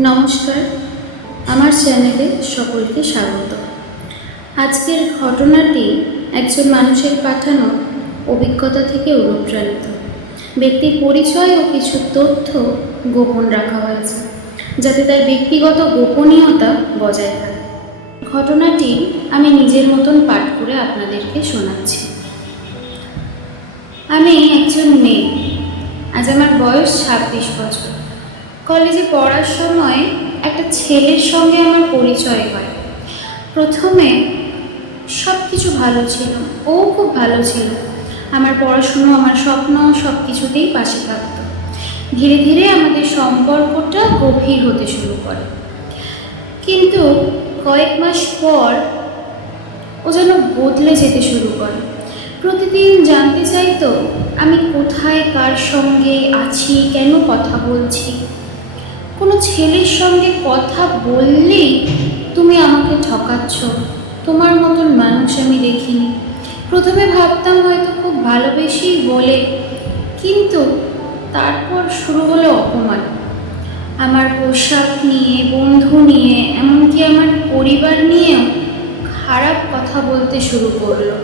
নমস্কার, আমার চ্যানেলে সকলকে স্বাগত। আজকের ঘটনাটি একজন মানুষের পাঠানো অভিজ্ঞতা থেকে অনুপ্রাণিত। ব্যক্তির পরিচয় ও কিছু তথ্য গোপন রাখা হয়েছে, যাতে তার ব্যক্তিগত গোপনীয়তা বজায় থাকে। ঘটনাটি আমি নিজের মতন পাঠ করে আপনাদেরকে শোনাচ্ছি। আমি একজন মেয়ে, আজ আমার বয়স 26 বছর। কলেজে পড়ার সময় একটা ছেলের সঙ্গে আমার পরিচয় হয়। প্রথমে সব কিছু ভালো ছিল, ও খুব ভালো ছিল। আমার পড়াশুনো, আমার স্বপ্ন সব কিছুতেই পাশে থাকতো। ধীরে ধীরে আমাদের সম্পর্কটা গভীর হতে শুরু করে, কিন্তু কয়েক মাস পর ও যেন বদলে যেতে শুরু করে। প্রতিদিন জানতে চাইতো আমি কোথায়, কার সঙ্গে আছি, কেন কথা বলছি। কোনো ছেলের সঙ্গে কথা বললেই তুমি আমাকে ঠকাচ্ছ, তোমার মতন মানুষ আমি দেখিনি। প্রথমে ভাবতাম হয়তো খুব ভালোবেসেই বলে, কিন্তু তারপর শুরু হলো অপমান। আমার পোশাক নিয়ে, বন্ধু নিয়ে, এমনকি আমার পরিবার নিয়েও খারাপ কথা বলতে শুরু করলো।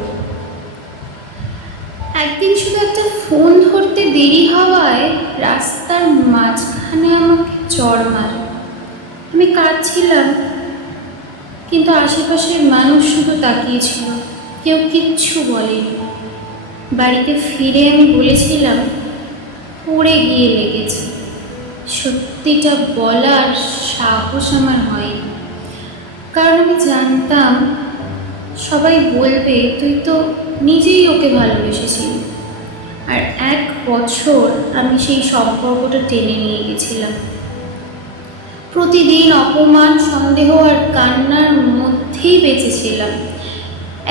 একদিন শুধু একটা ফোন ধরতে দেরি হওয়ায় রাস্তার মাঝখানে আমাকে চড় মারে। আমি কাঁদছিলাম, কিন্তু আশেপাশের মানুষ শুধু তাকিয়েছিল, কেউ কিচ্ছু বলেনি। বাড়িতে ফিরে আমি বলেছিলাম পড়ে গিয়ে লেগেছে। সত্যিটা বলার সাহস আমার হয়নি, কারণ আমি জানতাম সবাই বলবে তুই তো নিজেই ওকে ভালোবেসেছিলি। আর 1 বছর আমি সেই সম্পর্কটা টেনে নিয়ে গেছিলাম। প্রতিদিন অপমান, সন্দেহ আর কান্নার মধ্যেই বেঁচেছিলাম।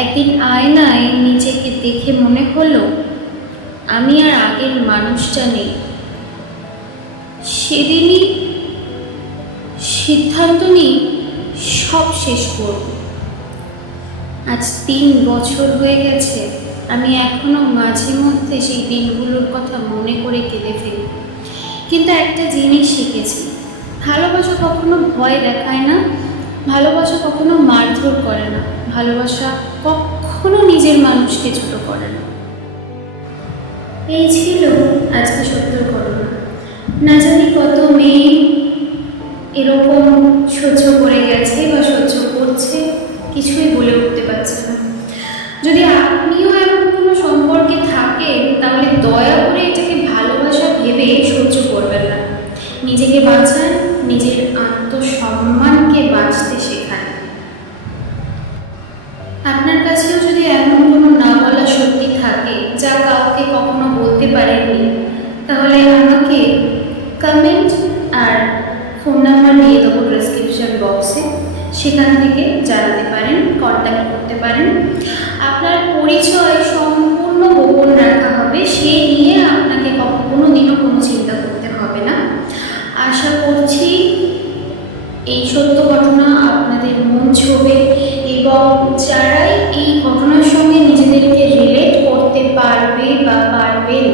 একদিন আয়নায় নিজেকে দেখে মনে হলো আমি আর আগের মানুষটা নেই। সেদিনই সিদ্ধান্ত নিই সব শেষ করব। আজ 3 বছর হয়ে গেছে। আমি এখনো মাঝে মধ্যে সেই দিনগুলোর কথা মনে করে কেঁদে ফেলি। কিন্তু একটা জিনিস শিখেছি, ভালোবাসা কখনো ভয় দেখায় না, ভালোবাসা কখনো মারধর করে না, ভালোবাসা কখনো নিজের মানুষকে ছোট করে না। এই ছিল আজকে সত্য ঘটনা। না জানি কত মেয়ে এরকম সহ্য করে গেছে বা সহ্য করছে, কিছুই বলে উঠতে পারছে না। যদি আপনিও এমন কোনো সম্পর্কে থাকেন, তাহলে দয়া করে এটাকে ভালোবাসা ভেবে সহ্য করবেন না। নিজেকে বাঁচান, নিজের আত্মসম্মানকে বাঁচতে শেখান। আপনার কাছেও যদি এমন কোনো না বলা সত্যি থাকে, যা কাউকে কখনো বলতে পারেননি, তাহলে আমাকে কমেন্ট আর ফোন নাম্বার দিয়ে দেবো ডেসক্রিপশন বক্সে, সেখান থেকে জানাতে পারেন, কন্ট্যাক্ট করতে পারেন। আপনার পরিচয় সম্পূর্ণ গোপন রাখা হবে, সেই নিয়ে আপনাকে কোনো দিনও কোনো চিন্তা করতে হবে না। আশা করছি এই সত্য ঘটনা আপনাদের মন ছুঁবে, এবং যারাই এই ঘটনার সঙ্গে নিজেদেরকে রিলেট করতে পারবে বা পারবেন,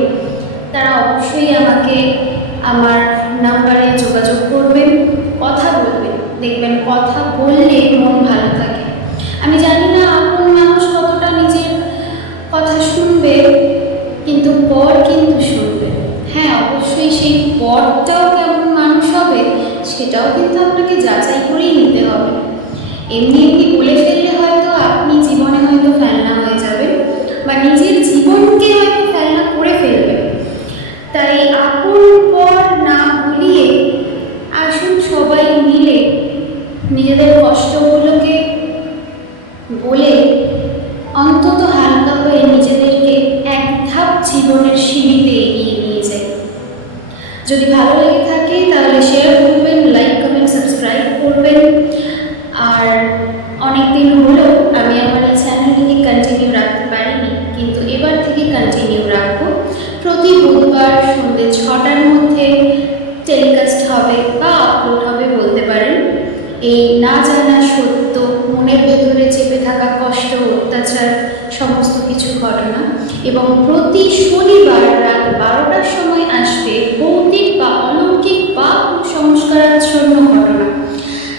তারা অবশ্যই আমাকে আমার নাম্বারে যোগাযোগ করবেন, কথা বলবেন। দেখবেন কথা বললে মন ভালো থাকে। আমি জানি না আপন মানুষ কতটা নিজের কথা শুনবে, কিন্তু পর কিন্তু শুনবে। হ্যাঁ, অবশ্যই সেই পরটাও কেমন মানুষ হবে সেটাও কিন্তু আপনাকে যাচাই করেই নিতে হবে। এমনি এমনি বলে ফেললে হয়তো আপনি জীবনে হয়তো ফেলনা হয়ে যাবেন, বা নিজের জীবনকে হয়তো ফেলনা করে ফেলবেন। তাই আপন পর না ভুলিয়ে আসুন সবাই মিলে নিজেদের কষ্টগুলোকে বলে অন্তত হালকা হয়ে নিজেদেরকে এক ধাপ জীবনের সিঁড়িতে এগিয়ে নিয়ে যাই। যদি ভালো লেগে থাকে তাহলে শেয়ার করবেন, লাইক, কমেন্ট, সাবস্ক্রাইব করবেন। আর অনেক দিন হলো আমি আমার এই চ্যানেলটিকে কন্টিনিউ রাখতে পারিনি, কিন্তু এবার থেকে কন্টিনিউ রাখবো। প্রতি বুধবার সন্ধ্যে 6টার মধ্যে টেলিকাস্ট হবে বা আপলোড হবে বলতে পারেন। এই না জানা সত্য, মনের ভেতরে চেপে থাকা কষ্ট, অত্যাচার, সমস্ত কিছু ঘটনা। এবং প্রতি শনিবার রাত 12টার সময় আসবে ভৌতিক বা অলৌকিক বা কুসংস্কার হাস্যকরাচ্ছন্ন ঘটনা।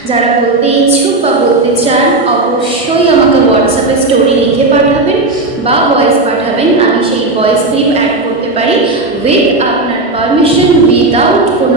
যারা বলতে ইচ্ছুক বা বলতে চান অবশ্যই আমাকে হোয়াটসঅ্যাপে স্টোরি লিখে পাঠাবেন বা ভয়েস পাঠাবেন। আমি সেই ভয়েস ক্লিপ অ্যাড করতে পারি উইথ আপনার পারমিশন, উইদাউট কোনো